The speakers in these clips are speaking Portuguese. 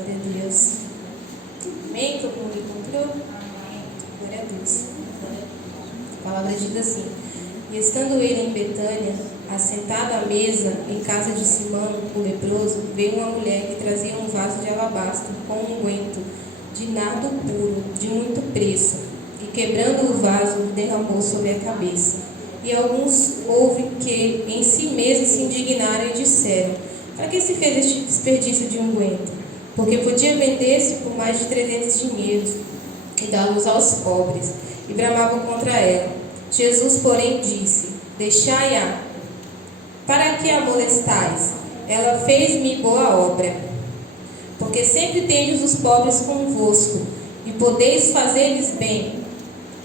Glória a Deus. Amém? Todo mundo encontrou? Amém. Glória a Deus. A palavra diz assim: e estando ele em Betânia, assentado à mesa em casa de Simão, o leproso, veio uma mulher que trazia um vaso de alabastro com um unguento de nardo puro, de muito preço, e quebrando o vaso, derramou sobre a cabeça. E alguns houve que em si mesmos se indignaram e disseram: para que se fez este desperdício de unguento? Porque podia vender-se por mais de 300 dinheiros e dá-los aos pobres. E bramavam contra ela. Jesus, porém, disse: deixai-a. Para que a molestais? Ela fez-me boa obra. Porque sempre tendes os pobres convosco, e podeis fazer-lhes bem,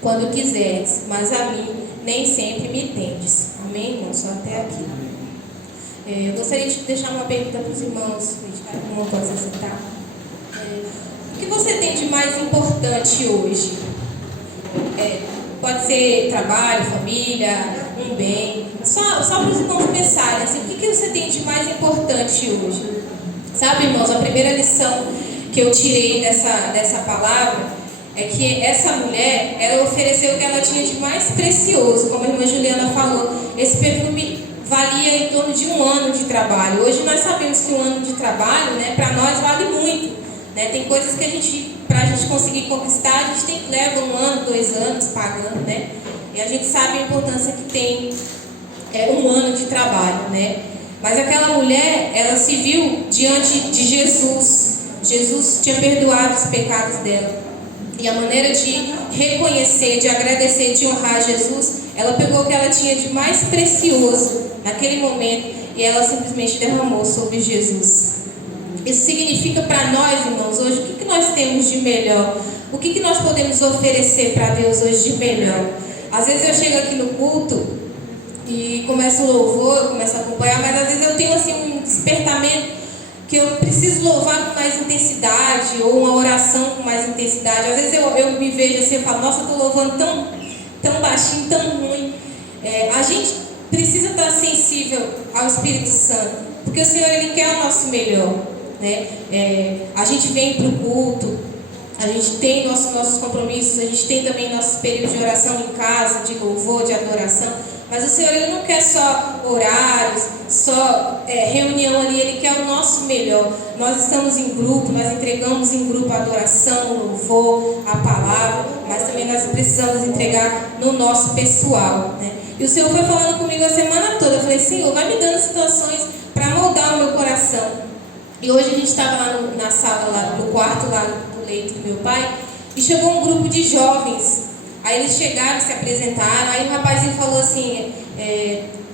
quando quiseres, mas a mim nem sempre me tendes. Amém, irmãos? Só até aqui. Eu gostaria de deixar uma pergunta para os irmãos, cada um pode se sentar. O que você tem de mais importante hoje? Pode ser trabalho, família, um bem. Só para os irmãos pensarem, assim, o que você tem de mais importante hoje? Sabe, irmãos, a primeira lição que eu tirei dessa palavra é que essa mulher, ela ofereceu o que ela tinha de mais precioso, como a irmã Juliana falou. Esse perfume valia em torno de 1 ano de trabalho. Hoje nós sabemos que 1 ano de trabalho, né, para nós vale muito. Né? Tem coisas que para a gente conseguir conquistar, a gente tem que levar 1 ano, 2 anos pagando, né? E a gente sabe a importância que tem 1 ano de trabalho, né? Mas aquela mulher, ela se viu diante de Jesus. Jesus tinha perdoado os pecados dela. E a maneira de reconhecer, de agradecer, de honrar Jesus, ela pegou o que ela tinha de mais precioso naquele momento e ela simplesmente derramou sobre Jesus. Isso significa para nós, irmãos, hoje, o que nós temos de melhor? O que nós podemos oferecer para Deus hoje de melhor? Às vezes eu chego aqui no culto e começo o louvor, eu começo a acompanhar, mas às vezes eu tenho assim um despertamento que eu preciso louvar com mais intensidade, ou uma oração com mais intensidade. Às vezes eu me vejo assim, eu falo: nossa, eu estou louvando tão baixinho, tão ruim. A gente precisa estar sensível ao Espírito Santo, porque o Senhor, Ele quer o nosso melhor, né? A gente vem para o culto, a gente tem nossos compromissos, a gente tem também nossos períodos de oração em casa, de louvor, de adoração. Mas o Senhor, Ele não quer só horários, só reunião ali, Ele quer o nosso melhor. Nós estamos em grupo, nós entregamos em grupo a adoração, o louvor, a palavra, mas também nós precisamos entregar no nosso pessoal, né? E o Senhor foi falando comigo a semana toda. Eu falei: Senhor, vai me dando situações para moldar o meu coração. E hoje a gente estava lá na sala, lá no quarto, lá do leito do meu pai, e chegou um grupo de jovens. Aí eles chegaram, se apresentaram, aí o rapazinho falou assim: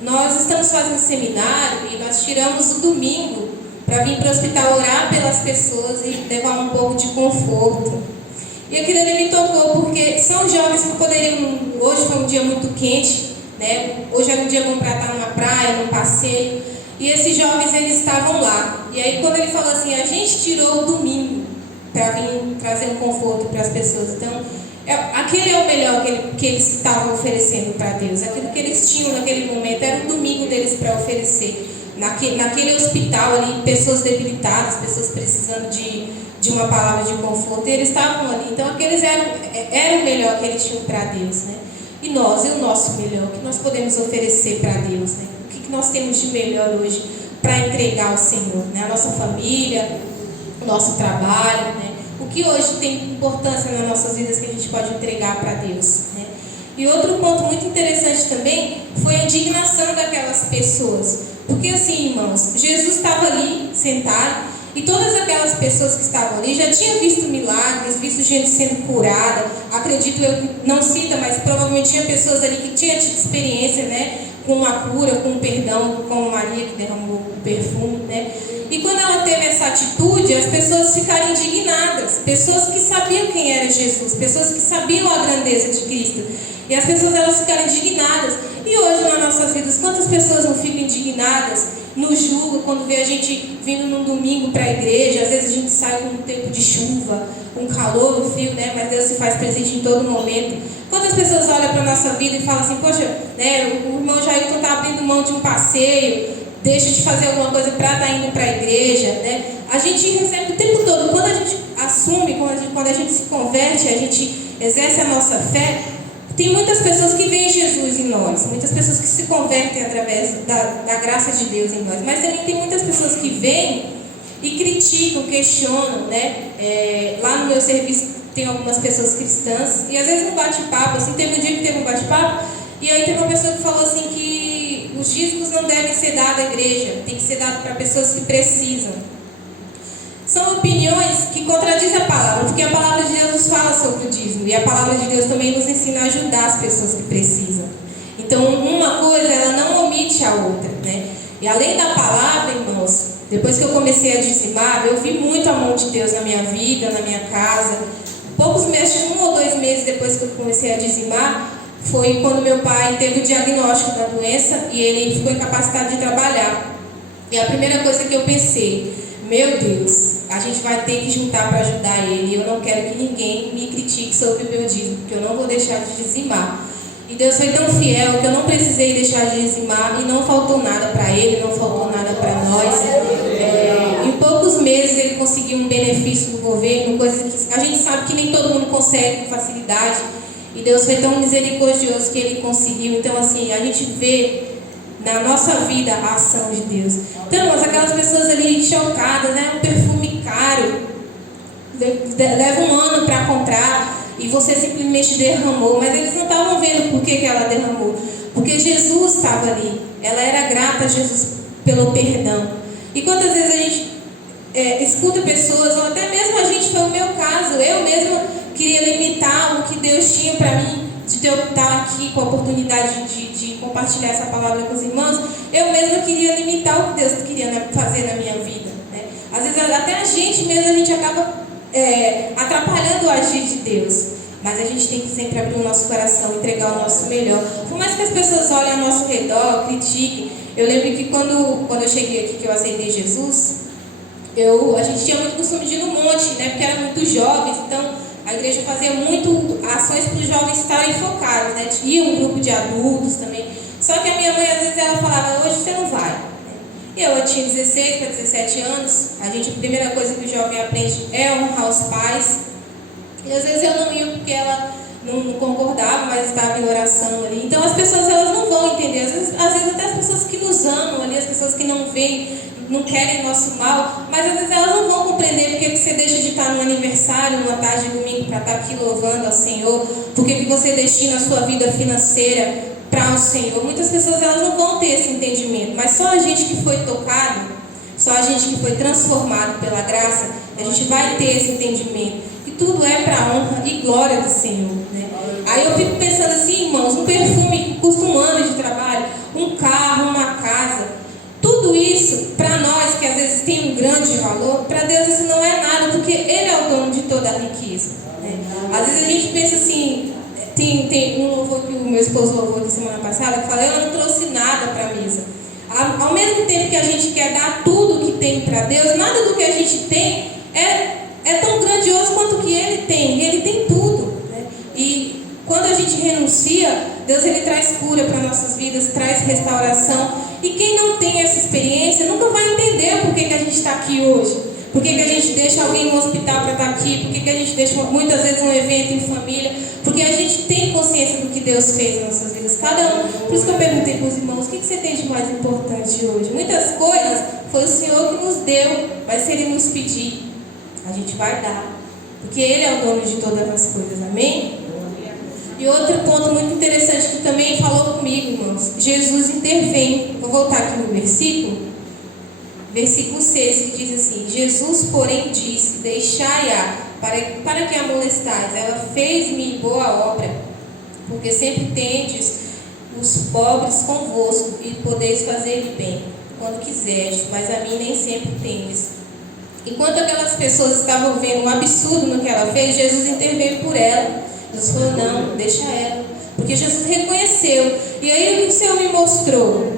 nós estamos fazendo seminário e nós tiramos o domingo para vir para o hospital orar pelas pessoas e levar um pouco de conforto. E aquilo ali me tocou, porque são jovens que poderiam, hoje foi um dia muito quente, né? Hoje é um dia bom para estar numa praia, num passeio, e esses jovens, eles estavam lá. E aí quando ele falou assim: a gente tirou o domingo para vir trazer um conforto para as pessoas. Então, aquele é o melhor que eles estavam oferecendo para Deus. Aquilo que eles tinham naquele momento era o domingo deles para oferecer. Naquele hospital ali, pessoas debilitadas, pessoas precisando de uma palavra de conforto, e eles estavam ali. Então aqueles eram o melhor que eles tinham para Deus, né? E nós, o nosso melhor, o que nós podemos oferecer para Deus, né? O que nós temos de melhor hoje para entregar ao Senhor, né? A nossa família, o nosso trabalho, né? O que hoje tem importância nas nossas vidas que a gente pode entregar para Deus, né? E outro ponto muito interessante também foi a indignação daquelas pessoas. Porque assim, irmãos, Jesus estava ali sentado e todas aquelas pessoas que estavam ali já tinham visto milagres, visto gente sendo curada. Acredito eu, não cita, mas provavelmente tinha pessoas ali que tinham tido experiência, né, com a cura, com o perdão, como Maria que derramou o perfume, né? E quando ela teve essa atitude, as pessoas ficaram indignadas. Pessoas que sabiam quem era Jesus, pessoas que sabiam a grandeza de Cristo. E as pessoas, elas ficaram indignadas. E hoje nas nossas vidas, quantas pessoas não ficam indignadas, nos julgam quando vê a gente vindo num domingo para a igreja? Às vezes a gente sai num tempo de chuva, com calor, no frio, né? Mas Deus se faz presente em todo momento. Quantas pessoas olham para a nossa vida e falam assim: poxa, né, o irmão Jailton está abrindo mão de um passeio, deixa de fazer alguma coisa para estar indo para a igreja, né? a gente recebe o tempo todo. Quando a gente assume, quando a gente se converte, a gente exerce a nossa fé, tem muitas pessoas que veem Jesus em nós, muitas pessoas que se convertem através da graça de Deus em nós, mas também tem muitas pessoas que veem e criticam, questionam, né? Lá no meu serviço tem algumas pessoas cristãs, e às vezes no bate-papo, assim, teve um dia que teve um bate-papo, e aí teve uma pessoa que falou assim que os dízimos não devem ser dados à igreja, tem que ser dado para pessoas que precisam. São opiniões que contradizem a palavra, porque a palavra de Deus nos fala sobre o dízimo, e a palavra de Deus também nos ensina a ajudar as pessoas que precisam. Então, uma coisa, ela não omite a outra, né? E além da palavra, irmãos, depois que eu comecei a dizimar, eu vi muito a mão de Deus na minha vida, na minha casa. Poucos meses, 1 ou 2 meses depois que eu comecei a dizimar, foi quando meu pai teve o diagnóstico da doença e ele ficou incapacitado de trabalhar. E a primeira coisa que eu pensei, meu Deus, a gente vai ter que juntar para ajudar ele. Eu não quero que ninguém me critique sobre o meu dízimo, porque eu não vou deixar de dizimar. E Deus foi tão fiel que eu não precisei deixar de dizimar e não faltou nada para ele, não faltou nada para nós. Em poucos meses ele conseguiu um benefício do governo, coisa que a gente sabe que nem todo mundo consegue com facilidade. E Deus foi tão misericordioso que ele conseguiu. Então, assim, a gente vê na nossa vida a ação de Deus. Então, mas aquelas pessoas ali chocadas, né? Um perfume caro, leva um ano para comprar e você simplesmente derramou, mas eles não estavam vendo por que ela derramou, porque Jesus estava ali, ela era grata a Jesus pelo perdão. E quantas vezes a gente escuta pessoas, ou até mesmo a gente, foi o meu caso, eu mesma queria limitar o que Deus tinha para mim, de eu estar aqui com a oportunidade de compartilhar essa palavra com os irmãos. Eu mesma queria limitar o que Deus queria fazer na minha vida, né? Às vezes até a gente mesmo, a gente acaba atrapalhando o agir de Deus, mas a gente tem que sempre abrir o nosso coração, entregar o nosso melhor, por mais que as pessoas olhem ao nosso redor, critiquem. Eu lembro que quando eu cheguei aqui, que eu aceitei Jesus, a gente tinha muito costume de ir no monte, né? Porque era muito jovens, então a igreja fazia muito ações para os jovens estarem focados, né? Tinha um grupo de adultos também, só que a minha mãe às vezes ela falava, hoje você não vai. Eu tinha 16 para 17 anos, a primeira coisa que o jovem aprende é honrar os pais. E às vezes eu não ia porque ela não concordava, mas estava em oração ali. Então as pessoas elas não vão entender, às vezes até as pessoas que nos amam ali, as pessoas que não veem, não querem nosso mal, mas às vezes elas não vão compreender porque que você deixa de estar no aniversário, numa tarde de domingo para estar aqui louvando ao Senhor, porque que você destina a sua vida financeira para o Senhor. Muitas pessoas elas não vão ter esse entendimento, mas só a gente que foi tocado, só a gente que foi transformado pela graça, a gente vai ter esse entendimento, que tudo é para a honra e glória do Senhor, né? Aí eu fico pensando assim, irmãos, um perfume que custa um ano de trabalho, um carro, uma casa, tudo isso para nós que às vezes tem um grande valor, para Deus isso não é nada, porque Ele é o dono de toda a riqueza, né? Às vezes a gente pensa assim, tem um louvor que o meu esposo louvou aqui semana passada, que fala, eu não trouxe nada para a mesa. Ao mesmo tempo que a gente quer dar tudo que tem para Deus, nada do que a gente tem é tão grandioso quanto o que Ele tem tudo, né? E quando a gente renuncia, Deus Ele traz cura para nossas vidas, traz restauração. E quem não tem essa experiência nunca vai entender por que a gente está aqui hoje. Por que a gente deixa alguém no hospital para estar aqui? Por que a gente deixa muitas vezes um evento em família? Porque a gente tem consciência do que Deus fez nas nossas vidas. Cada um. Por isso que eu perguntei para os irmãos, o que você tem de mais importante hoje? Muitas coisas foi o Senhor que nos deu, mas se Ele nos pedir, a gente vai dar. Porque Ele é o dono de todas as coisas, amém? E outro ponto muito interessante que também falou comigo, irmãos, Jesus intervém. Vou voltar aqui no versículo 6, que diz assim, Jesus, porém, disse, deixai-a, para que a molestais, ela fez-me boa obra, porque sempre tendes os pobres convosco, e podeis fazer bem, quando quiseres, mas a mim nem sempre tendes. Enquanto aquelas pessoas estavam vendo um absurdo no que ela fez, Jesus interveio por ela. Jesus falou, não, deixa ela, porque Jesus reconheceu. E aí o Senhor me mostrou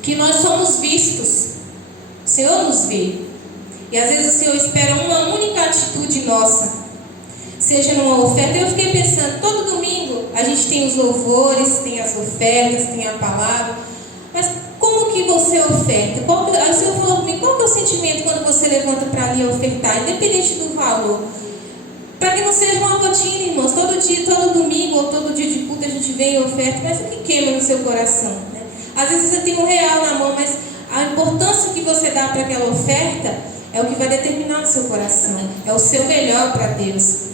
que nós somos vistos. O Senhor nos vê. E às vezes o Senhor espera uma única atitude nossa, seja numa oferta. Eu fiquei pensando, todo domingo a gente tem os louvores, tem as ofertas, tem a palavra, mas como que você oferta? Aí o Senhor falou comigo, qual que é o sentimento quando você levanta para ali ofertar, independente do valor. Para que não seja uma rotina, irmãos. Todo dia, todo domingo ou todo dia de culto a gente vem e oferta, mas o que queima no seu coração, né? Às vezes você tem R$1 na mão, mas a importância que você dá para aquela oferta é o que vai determinar o seu coração. É o seu melhor para Deus.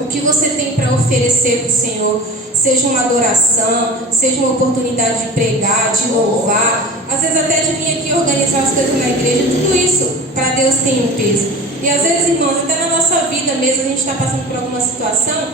O que você tem para oferecer para o Senhor, seja uma adoração, seja uma oportunidade de pregar, de louvar, às vezes até de vir aqui organizar as coisas na igreja, tudo isso para Deus tem um peso. E às vezes, irmãos, até na nossa vida mesmo, a gente está passando por alguma situação,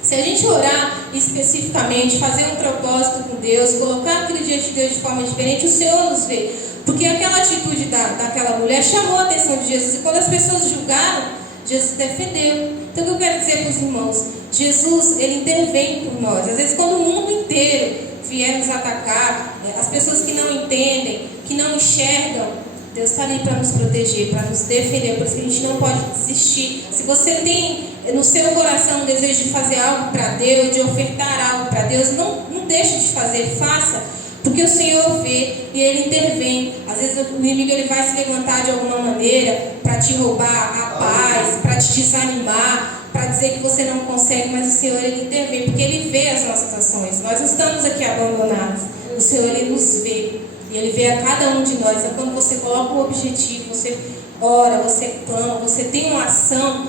se a gente orar especificamente, fazer um propósito com Deus, colocar aquilo diante de Deus de forma diferente, o Senhor nos vê. Porque aquela atitude daquela mulher chamou a atenção de Jesus. E quando as pessoas julgaram, Jesus defendeu. Então o que eu quero dizer para os irmãos? Jesus, Ele intervém por nós. Às vezes quando o mundo inteiro vier nos atacar, as pessoas que não entendem, que não enxergam, Deus está ali para nos proteger, para nos defender. Por isso que a gente não pode desistir. Se você tem no seu coração o desejo de fazer algo para Deus, de ofertar algo para Deus, não deixe de fazer, faça. Porque o Senhor vê e Ele intervém. Às vezes o inimigo ele vai se levantar de alguma maneira para te roubar a paz, para te desanimar, para dizer que você não consegue, mas o Senhor Ele intervém, porque Ele vê as nossas ações. Nós não estamos aqui abandonados. O Senhor Ele nos vê. E Ele vê a cada um de nós. É quando você coloca um objetivo, você ora, você clama, você tem uma ação,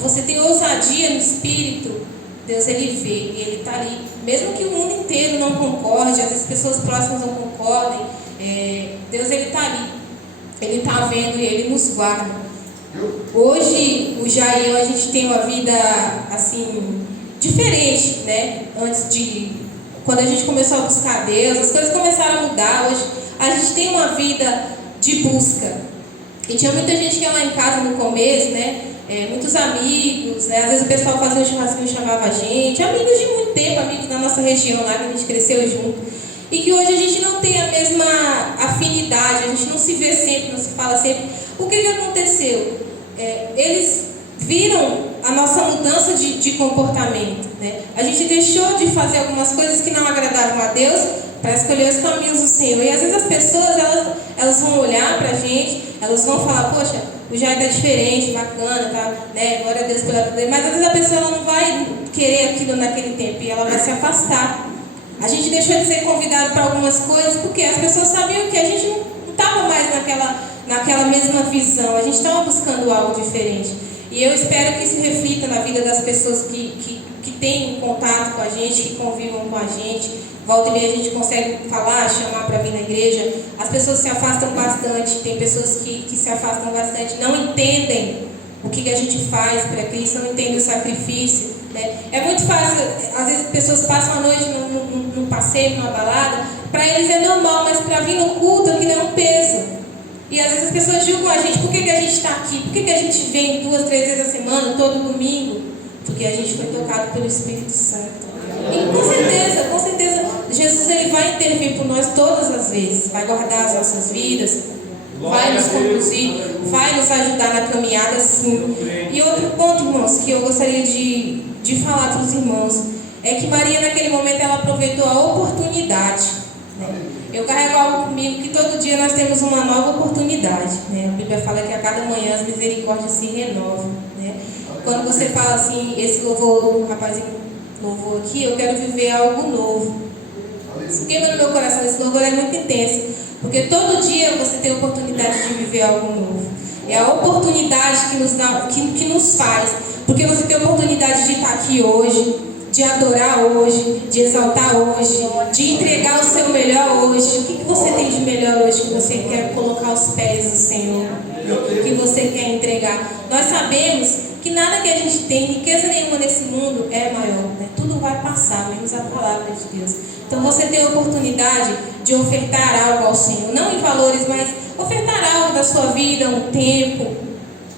você tem ousadia no Espírito, Deus Ele vê e Ele está ali. Mesmo que o mundo inteiro não concorde, às vezes pessoas próximas não concordem, Deus Ele está ali. Ele está vendo e Ele nos guarda. Hoje, o Jair e eu, a gente tem uma vida assim, diferente, né? Quando a gente começou a buscar Deus, as coisas começaram a mudar. Hoje a gente tem uma vida de busca. E tinha muita gente que ia lá em casa no começo, né? Muitos amigos, né? Às vezes o pessoal fazia um churrasquinho e chamava a gente. Amigos de muito tempo, amigos da nossa região lá, que a gente cresceu junto. E que hoje a gente não tem a mesma afinidade, a gente não se vê sempre, não se fala sempre. O que aconteceu? Eles viram a nossa mudança de comportamento, né? A gente deixou de fazer algumas coisas que não agradavam a Deus para escolher os caminhos do Senhor. E às vezes as pessoas elas vão olhar para a gente, elas vão falar, poxa, o Jair está diferente, bacana, tá, né? Glória a Deus pela vida dele. Mas às vezes a pessoa ela não vai querer aquilo naquele tempo e ela vai se afastar. A gente deixou de ser convidado para algumas coisas porque as pessoas sabiam que a gente não estava mais naquela mesma visão, a gente estava buscando algo diferente. E eu espero que isso reflita na vida das pessoas que têm contato com a gente, que convivam com a gente. Volta e meia a gente consegue falar, chamar para vir na igreja. As pessoas se afastam bastante, tem pessoas que se afastam bastante, não entendem o que a gente faz para Cristo, não entendem o sacrifício, né? É muito fácil, às vezes pessoas passam a noite num passeio, numa balada, para eles é normal, mas para vir no culto aquilo é um peso. E às vezes as pessoas julgam a gente, por que a gente está aqui? Por que a gente vem 2, 3 vezes a semana, todo domingo? Porque a gente foi tocado pelo Espírito Santo. E com certeza, Jesus ele vai intervir por nós todas as vezes, vai guardar as nossas vidas, vai nos conduzir, vai nos ajudar na caminhada, sim. E outro ponto, irmãos, que eu gostaria de falar para os irmãos, é que Maria naquele momento ela aproveitou a oportunidade, né? Eu carrego algo comigo que todo dia nós temos uma nova oportunidade, né? A Bíblia fala que a cada manhã as misericórdias se renovam, né? Quando você fala assim, esse louvor, o rapazinho louvor aqui, eu quero viver algo novo. Isso queima no meu coração, esse louvor é muito intenso, porque todo dia você tem a oportunidade de viver algo novo. É a oportunidade que nos dá, que nos faz, porque você tem a oportunidade de estar aqui hoje, de adorar hoje, de exaltar hoje, de entregar o seu melhor hoje. O que você tem de melhor hoje que você quer colocar aos pés do Senhor? Que você quer entregar? Nós sabemos que nada que a gente tem, riqueza nenhuma nesse mundo é maior, né? Tudo vai passar, menos a palavra de Deus. Então você tem a oportunidade de ofertar algo ao Senhor, não em valores, mas ofertar algo da sua vida, um tempo,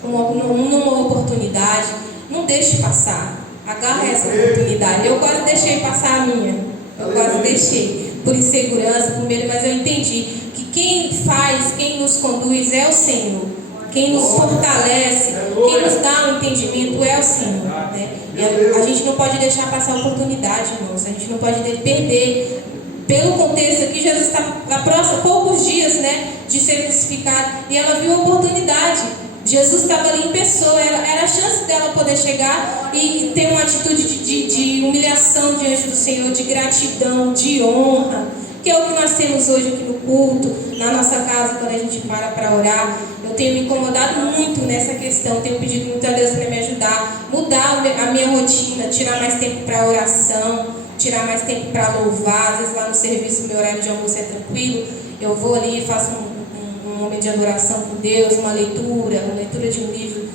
uma oportunidade. Não deixe passar. Agarre essa oportunidade. Eu quase deixei passar a minha. Eu quase deixei. Por insegurança, por medo, mas eu entendi que quem faz, quem nos conduz é o Senhor. Quem nos fortalece, quem nos dá um entendimento é o Senhor, né? E a gente não pode deixar passar a oportunidade, irmãos. A gente não pode perder. Pelo contexto aqui, Jesus está a poucos dias, né, de ser crucificado. E ela viu a oportunidade Jesus estava ali em pessoa, era a chance dela poder chegar e ter uma atitude de humilhação diante do Senhor, de gratidão, de honra, que é o que nós temos hoje aqui no culto, na nossa casa, quando a gente para orar. Eu tenho me incomodado muito nessa questão, tenho pedido muito a Deus para me ajudar, mudar a minha rotina, tirar mais tempo para oração, tirar mais tempo para louvar. Às vezes lá no serviço, meu horário de almoço é tranquilo, eu vou ali e faço um momento de adoração com Deus, uma leitura de um livro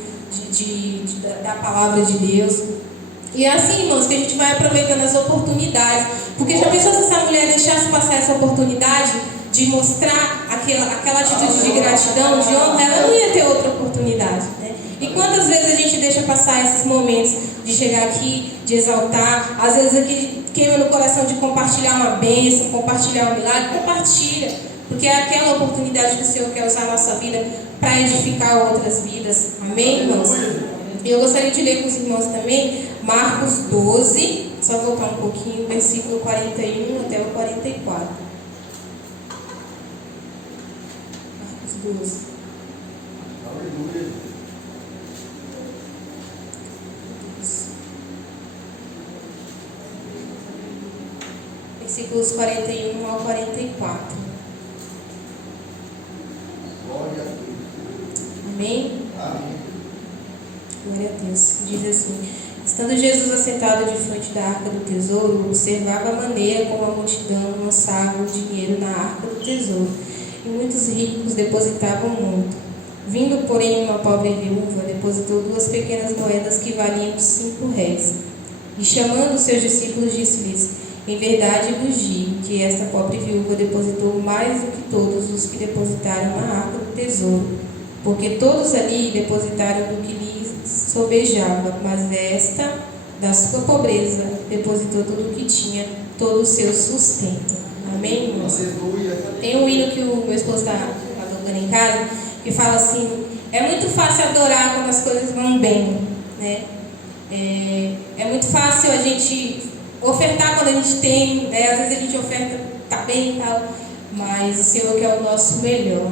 da palavra de Deus. E é assim, irmãos, que a gente vai aproveitando as oportunidades. Porque já pensou se essa mulher deixasse passar essa oportunidade de mostrar aquela atitude de gratidão, de honra, ela não ia ter outra oportunidade, né? E quantas vezes a gente deixa passar esses momentos de chegar aqui, de exaltar, às vezes aqui queima no coração de compartilhar uma bênção, compartilhar um milagre, compartilha, porque é aquela oportunidade que o Senhor quer usar a nossa vida para edificar outras vidas. Amém, irmãos? E eu gostaria de ler com os irmãos também Marcos 12, só voltar um pouquinho, versículo 41 até o 44. Marcos 12. Aleluia. Versículos 41 ao 44. Glória a Deus. Amém? Amém. Glória a Deus. Diz assim: estando Jesus assentado de frente da arca do tesouro, observava a maneira como a multidão lançava o dinheiro na arca do tesouro, e muitos ricos depositavam muito. Vindo, porém, uma pobre viúva, depositou 2 pequenas moedas que valiam 5 réis. E chamando os seus discípulos, disse-lhes: em verdade vos digo que esta pobre viúva depositou mais do que todos os que depositaram na arca do tesouro, porque todos ali depositaram do que lhes sobejava, mas esta, da sua pobreza, depositou tudo o que tinha, todo o seu sustento. Amém, irmãos? Tem um hino que o meu esposo está tocando em casa, que fala assim: é muito fácil adorar quando as coisas vão bem, né? É muito fácil a gente ofertar quando a gente tem, né? Às vezes a gente oferta, tá bem e tal, mas o Senhor quer o nosso melhor.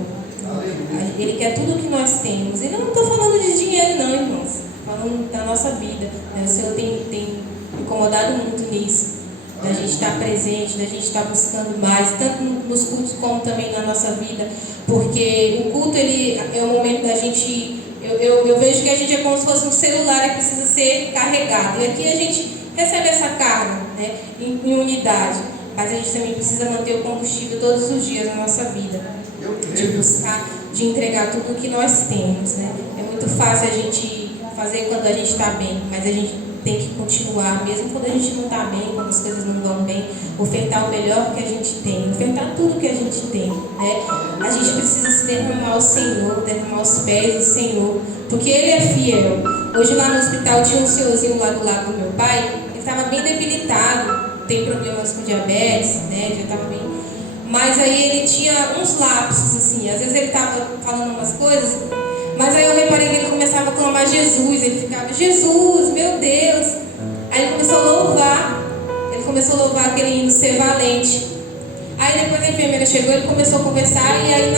Ele quer tudo o que nós temos. E não estou falando de dinheiro não, irmãos, falando da nossa vida, né? O Senhor tem me incomodado muito nisso, da gente estar presente, da gente estar buscando mais, tanto nos cultos como também na nossa vida, porque o culto, ele é o momento da gente, eu vejo que a gente é como se fosse um celular que precisa ser carregado, e aqui a gente recebe essa carga, né, em unidade, mas a gente também precisa manter o combustível todos os dias na nossa vida, de buscar, de entregar tudo o que nós temos, né? É muito fácil a gente fazer quando a gente está bem, mas a gente tem que continuar, mesmo quando a gente não está bem, quando as coisas não vão bem, ofertar o melhor que a gente tem, ofertar tudo que a gente tem, né? A gente precisa se derramar ao Senhor, derramar aos pés do Senhor, porque Ele é fiel. Hoje lá no hospital tinha um senhorzinho lá do lado do meu pai, ele estava bem debilitado, tem problemas com diabetes, né? Já estava bem. Mas aí ele tinha uns lapsos, assim, às vezes ele estava falando umas coisas, mas aí eu reparei que ele começava a clamar Jesus, ele ficava: Jesus, meu Deus. Aí ele começou a louvar aquele hino Ser Valente. Aí depois a enfermeira chegou, ele começou a conversar, e aí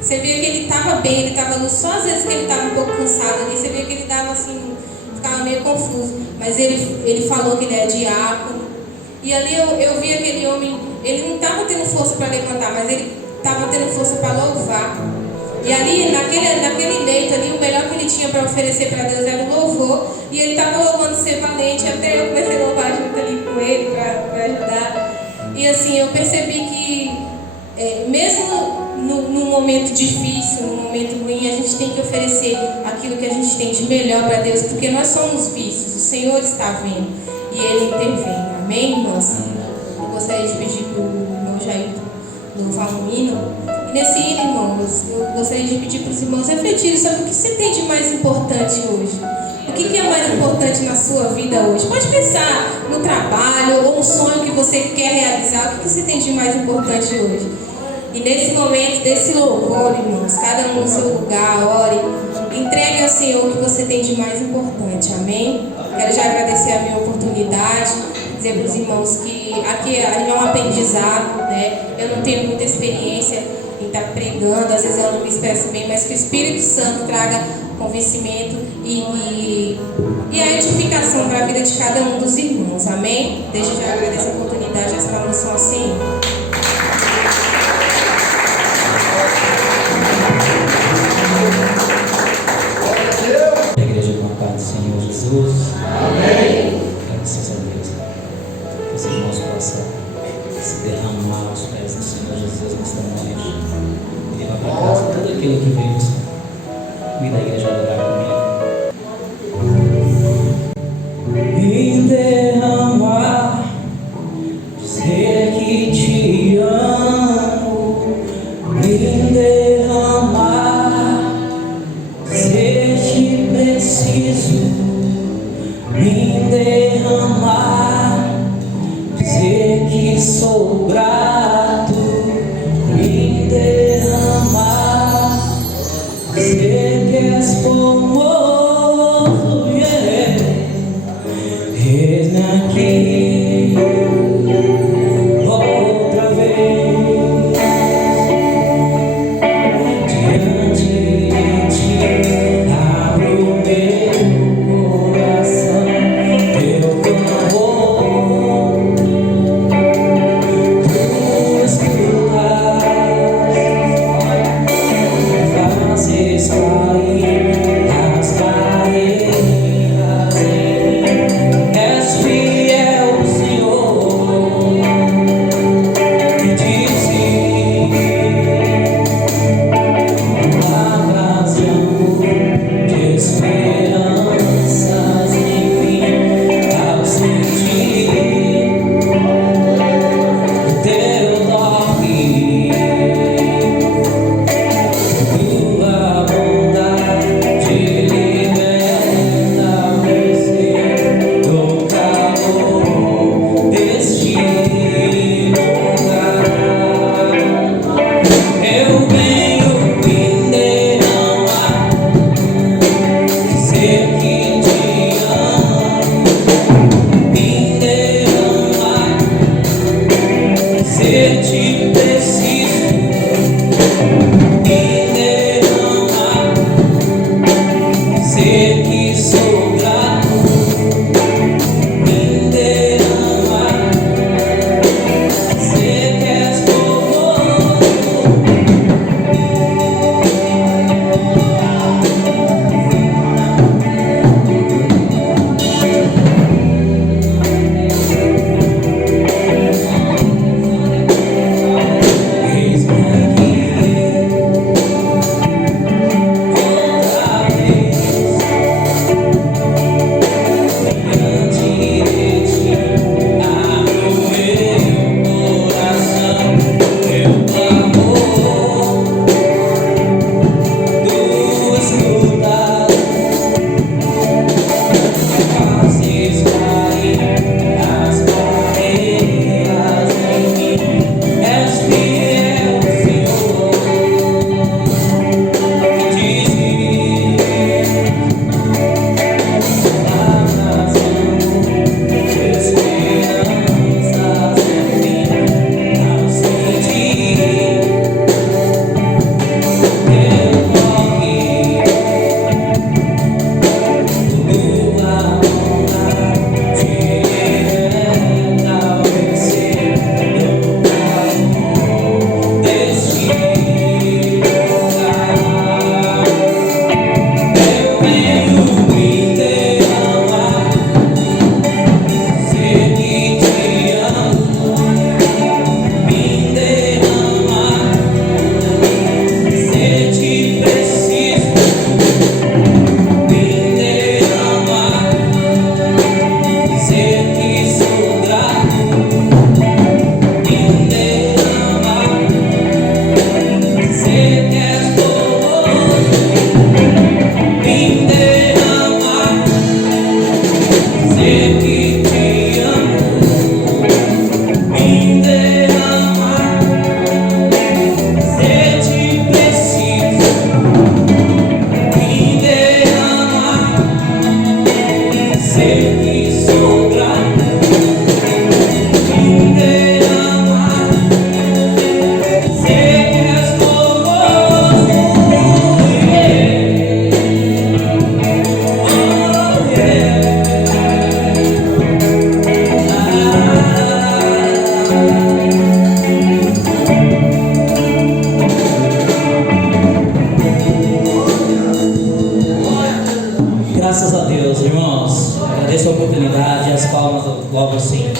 você via que ele estava bem, ele estava luz, só às vezes que ele estava um pouco cansado ali, você via que ele estava assim, ficava meio confuso, mas ele falou que ele é diácono, e ali eu vi aquele homem, ele não estava tendo força para levantar, mas ele estava tendo força para louvar. E ali, naquele leito ali, o melhor que ele tinha para oferecer para Deus era o louvor. E ele estava louvando Ser Valente. Até eu comecei a louvar junto ali com ele para ajudar. E assim, eu percebi que mesmo num momento difícil, num momento ruim, a gente tem que oferecer aquilo que a gente tem de melhor para Deus, porque nós somos vistos, o Senhor está vendo e Ele intervém. Amém, irmãos? Eu gostaria de pedir para o irmão Jair louvar um hino. E nesse hino, irmãos, eu gostaria de pedir para os irmãos refletirem sobre o que você tem de mais importante hoje. O que é mais importante na sua vida hoje? Pode pensar no trabalho ou no sonho que você quer realizar. O que você tem de mais importante hoje? E nesse momento desse louvor, irmãos, cada um no seu lugar, ore, entregue ao Senhor o que você tem de mais importante. Amém? Quero já agradecer a minha oportunidade, dizer para os irmãos que aqui é um aprendizado, né? Eu não tenho muita experiência em estar pregando, às vezes eu não me expresso bem, mas que o Espírito Santo traga convencimento e a edificação para a vida de cada um dos irmãos. Amém? Desde já agradeço a oportunidade, as palavras são assim. A igreja com a paz do Senhor Jesus. Amém. Graças a Deus. Os irmãos possam se derramar aos pés do Senhor Jesus nesta noite. E levar para casa todo aquele que veio vir da igreja adorar comigo. Me derramar, dizer que te amo. Me derramar, dizer que preciso. Me derramar, dizer que sou grato. Me derramar, dizer que és formoso, yeah. Eis-me aqui outra vez diante de ti, abro meu coração, meu clamor, tu escutas, fazes cair as Deus, irmãos. Agradeço a oportunidade, as palmas logo assim.